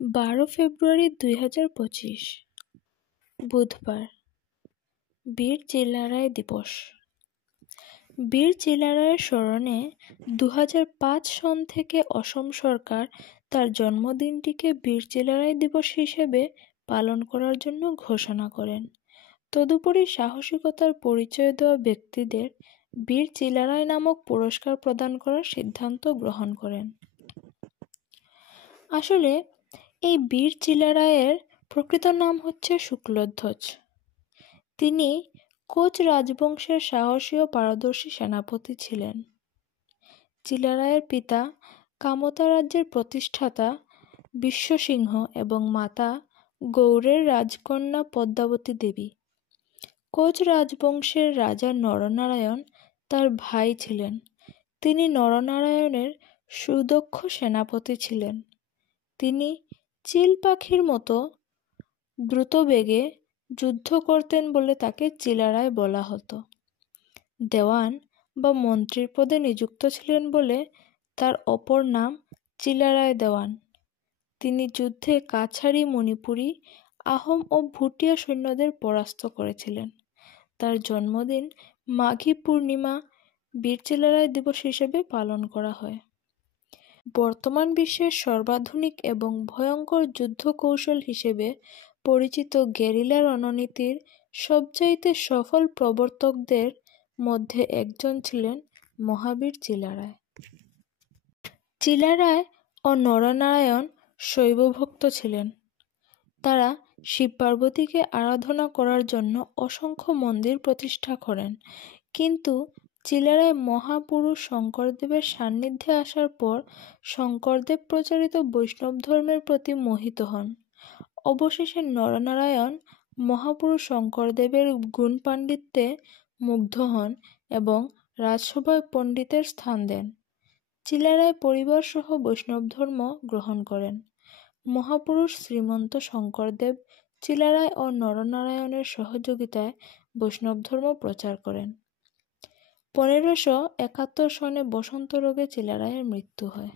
12 ফেব্রুয়ারি 2025 বুধবার বীর চিলারায় দিবস। বীর চিলারায়ের স্মরণে 2005 সন থেকে অসম সরকার তার জন্মদিনটিকে বীর চিলারায় দিবস হিসেবে পালন করার জন্য ঘোষণা করেন। তদুপরি সাহসিকতার পরিচয় দেওয়া ব্যক্তিদের বীর চিলারায় নামক পুরস্কার প্রদান করার সিদ্ধান্ত গ্রহণ করেন। আসলে এই বীর চিলারায়ের প্রকৃত নাম হচ্ছে শুক্লধ্বজ। তিনি কোচ রাজবংশের সাহসী ও পারদর্শী সেনাপতি ছিলেন। চিলারায়ের পিতা কামতা রাজ্যের প্রতিষ্ঠাতা বিশ্বসিংহ এবং মাতা গৌড়ের রাজকন্যা পদ্মাবতী দেবী। কোচ রাজবংশের রাজা নরনারায়ণ তার ভাই ছিলেন। তিনি নরনারায়ণের সুদক্ষ সেনাপতি ছিলেন। তিনি চিল পাখির মতো দ্রুতবেগে যুদ্ধ করতেন বলে তাকে চিলারায় বলা হতো। দেওয়ান বা মন্ত্রীর পদে নিযুক্ত ছিলেন বলে তার অপর নাম চিলারায় দেওয়ান। তিনি যুদ্ধে কাছাড়ি, মণিপুরি, আহোম ও ভুটিয়া সৈন্যদের পরাস্ত করেছিলেন। তার জন্মদিন মাঘী পূর্ণিমা বীর চিলারায় দিবস হিসেবে পালন করা হয়। বর্তমান বিশ্বের সর্বাধুনিক এবং ভয়ঙ্কর যুদ্ধ কৌশল হিসেবে পরিচিত গেরিলা রণনীতির সবচাইতে সফল প্রবর্তকদের মধ্যে একজন ছিলেন মহাবীর চিলারায়। চিলারায় ও নরনারায়ণ শৈবভক্ত ছিলেন। তারা শিব পার্বতীকে আরাধনা করার জন্য অসংখ্য মন্দির প্রতিষ্ঠা করেন। কিন্তু চিলারায় মহাপুরুষ শঙ্করদেবের সান্নিধ্যে আসার পর শঙ্করদেব প্রচারিত বৈষ্ণব ধর্মের প্রতি মোহিত হন। অবশেষে নরনারায়ণ মহাপুরুষ শঙ্করদেবের গুণ পাণ্ডিত্যে মুগ্ধ হন এবং রাজসভায় পণ্ডিতের স্থান দেন। চিলারায় পরিবার সহ বৈষ্ণব ধর্ম গ্রহণ করেন। মহাপুরুষ শ্রীমন্ত শঙ্করদেব চিলারায় ও নরনারায়ণের সহযোগিতায় বৈষ্ণব ধর্ম প্রচার করেন। 1571 সনে বসন্ত রোগে চিলারায়ের মৃত্যু হয়।